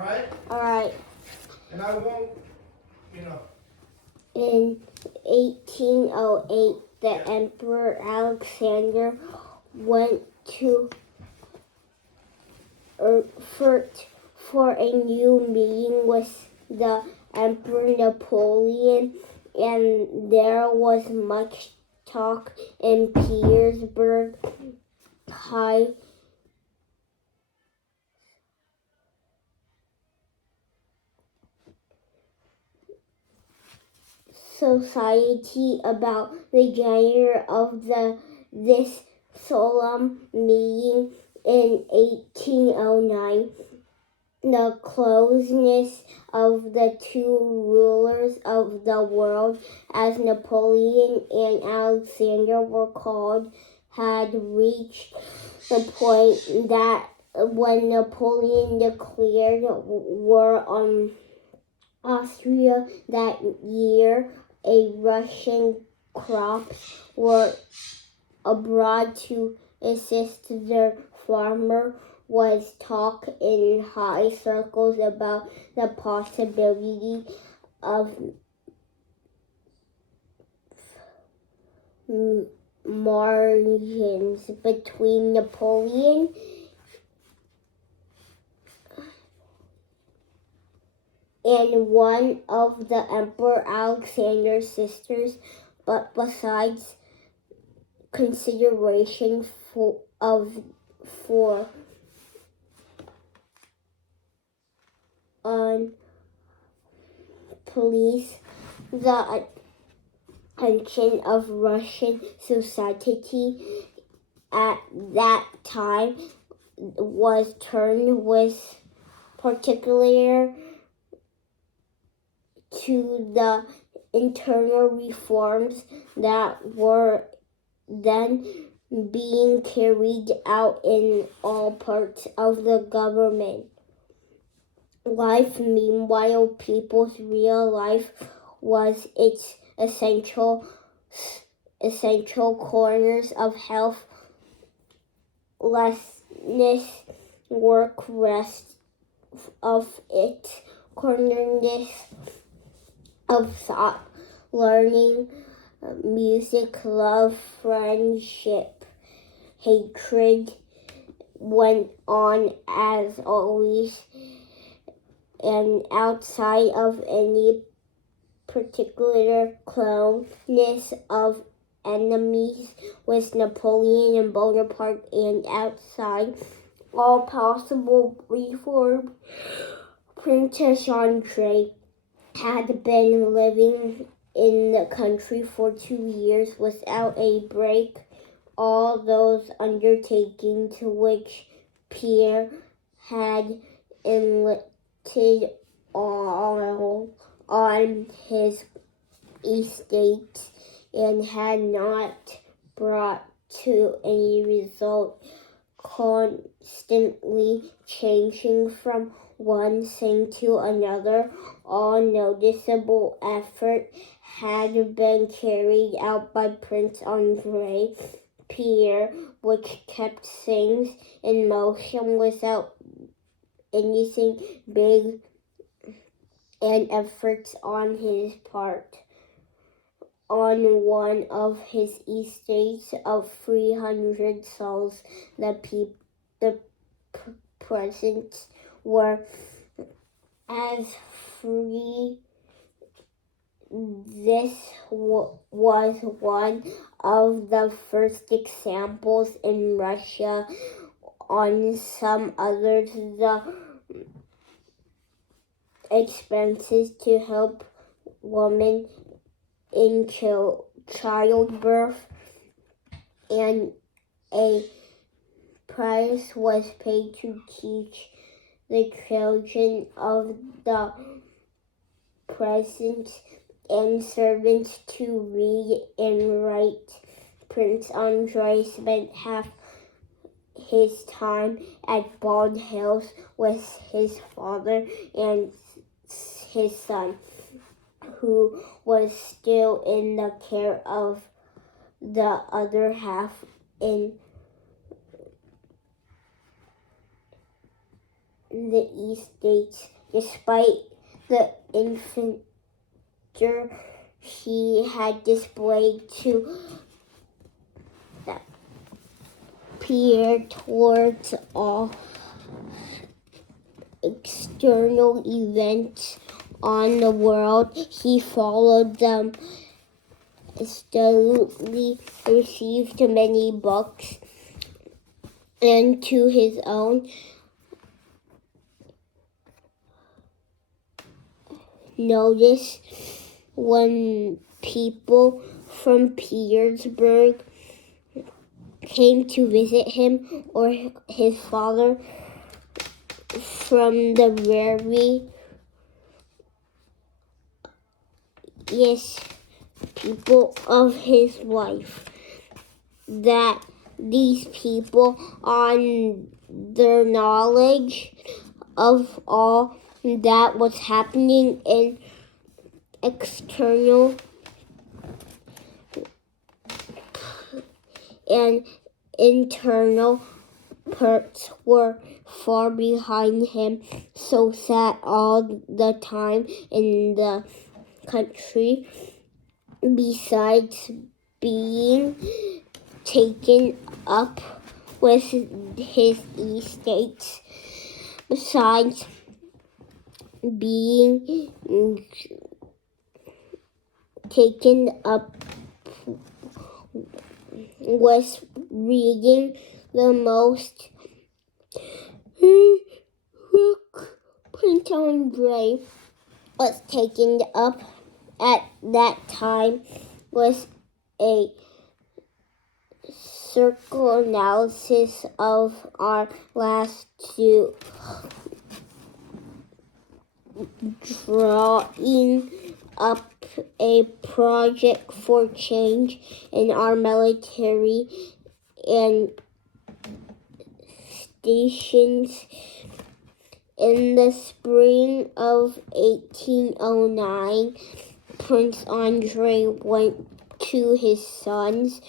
right? Alright. And I won't, you know. In 1808, the Emperor Alexander went to Erfurt for a new meeting with the Emperor Napoleon, and there was much talk in Petersburg high society about the genre of this solemn meeting in 1809. The closeness of the two rulers of the world, as Napoleon and Alexander were called, had reached the point that when Napoleon declared war on Austria that year, a Russian crops were abroad to assist their farmer. Was talk in high circles about the possibility of margins between Napoleon and one of the Emperor Alexander's sisters, but besides consideration for on police, the attention of Russian society at that time was turned with particular to the internal reforms that were then being carried out in all parts of the government. Life, meanwhile, people's real life was its essential corners of health, lessness, work, rest of its cornerness of thought, learning, music, love, friendship, hatred went on as always, and outside of any particular closeness of enemies with Napoleon and Bonaparte, and outside all possible reform, Princess Andre had been living in the country for 2 years without a break. All those undertakings to which Pierre had enlisted on his estate and had not brought to any result, constantly changing from one thing to another. All noticeable effort had been carried out by Prince Andre. Pierre, which kept things in motion without anything big and efforts on his part. On one of his estates of 300 souls, the peasants were as free. This was one of the first examples in Russia. On some others, the expenses to help women in childbirth, and a price was paid to teach the children of the peasants and servants to read and write. Prince Andre spent half his time at Bald Hills with his father and his son, who was still in the care of the other half in the estates. Despite the infant he had displayed to peer towards all external events on the world, he followed them steadily, received many books, and to his own notice, when people from Petersburg came to visit him, or his father from the various people of his life, that these people, on their knowledge of all that was happening in external and internal parts, were far behind him, so sat all the time in the country. Besides being taken up with his estates, besides being taken up with reading the most, Prince Andre was taken up at that time with a circle analysis of our last two, drawing up a project for change in our military and stations. In the spring of 1809, Prince Andre went to his son's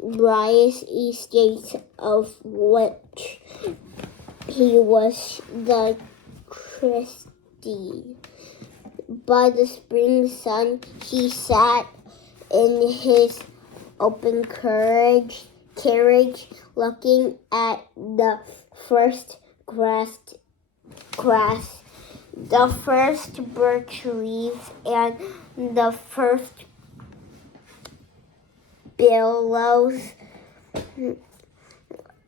various estates, of which he was the trustee. By the spring sun, he sat in his open carriage, looking at the first grass, the first birch leaves, and the first billows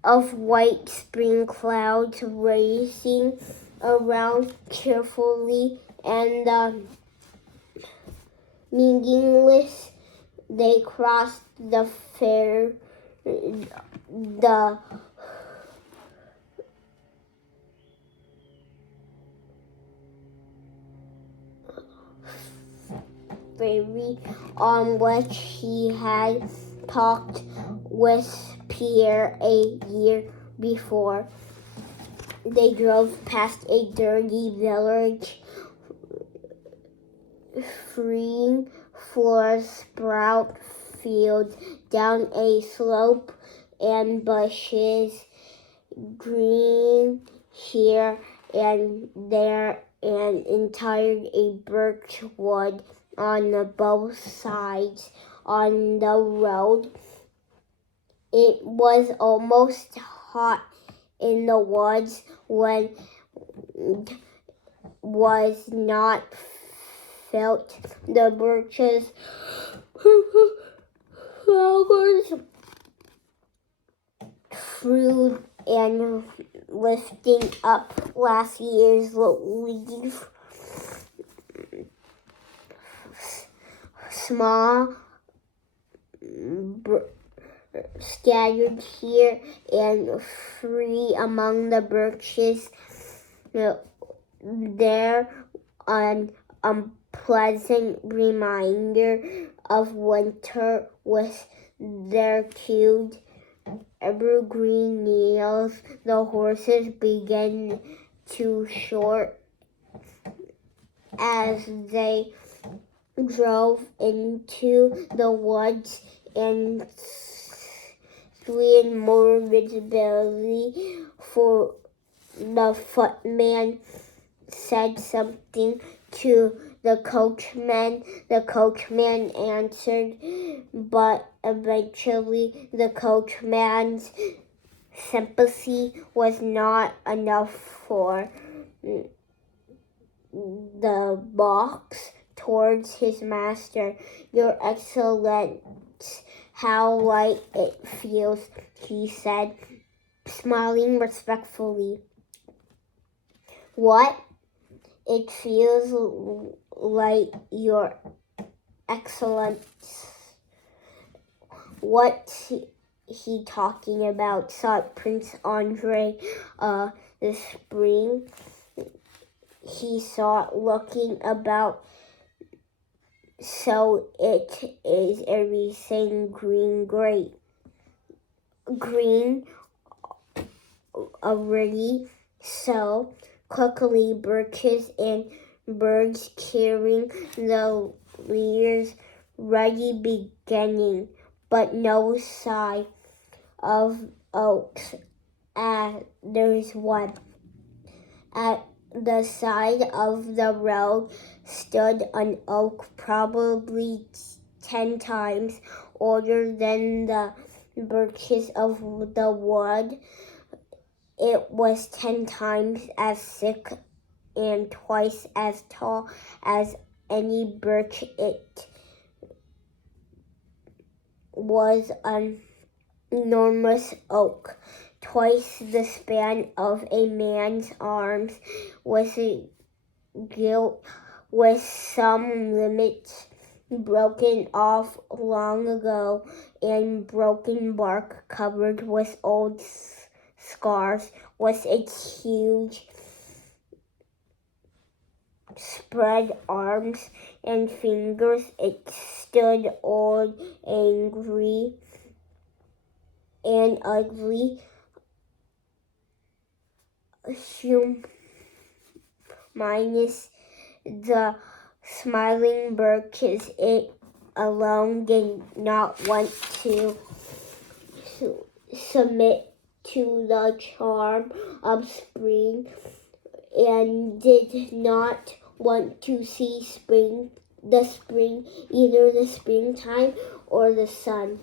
of white spring clouds racing around cheerfully and meaningless. They crossed the ferry on which he had talked with Pierre a year before. They drove past a dirty village, freeing for sprout fields, down a slope, and bushes green here and there, and entire a birch wood on both sides on the road. It was almost hot in the woods when was not felt the birches flowers fruit and lifting up last year's leaf, small scattered here and free among the birches. There, an unpleasant reminder of winter with their cute evergreen needles. The horses began to short as they drove into the woods, and more visibility for the footman said something to the coachman. The coachman answered, but eventually the coachman's sympathy was not enough for the box towards his master. "Your Excellence, how light it feels," he said, smiling respectfully. "What? It feels like, Your Excellence." "What's he talking about?" thought Prince Andre. The spring, he thought, looking about. "So it is everything green, great." "Green already, so quickly birches and birds carrying the leaves ready beginning, but no sign of oaks. There's one." At the side of the road stood an oak, probably 10 times older than the birches of the wood. It was 10 times as thick and twice as tall as any birch. It was an enormous oak, twice the span of a man's arms, gilt with some limits broken off long ago, and broken bark covered with old scars. With its huge spread arms and fingers, it stood old, angry, and ugly, minus the smiling birches. It alone did not want to submit to the charm of spring, and did not want to see the spring, either the springtime or the sun.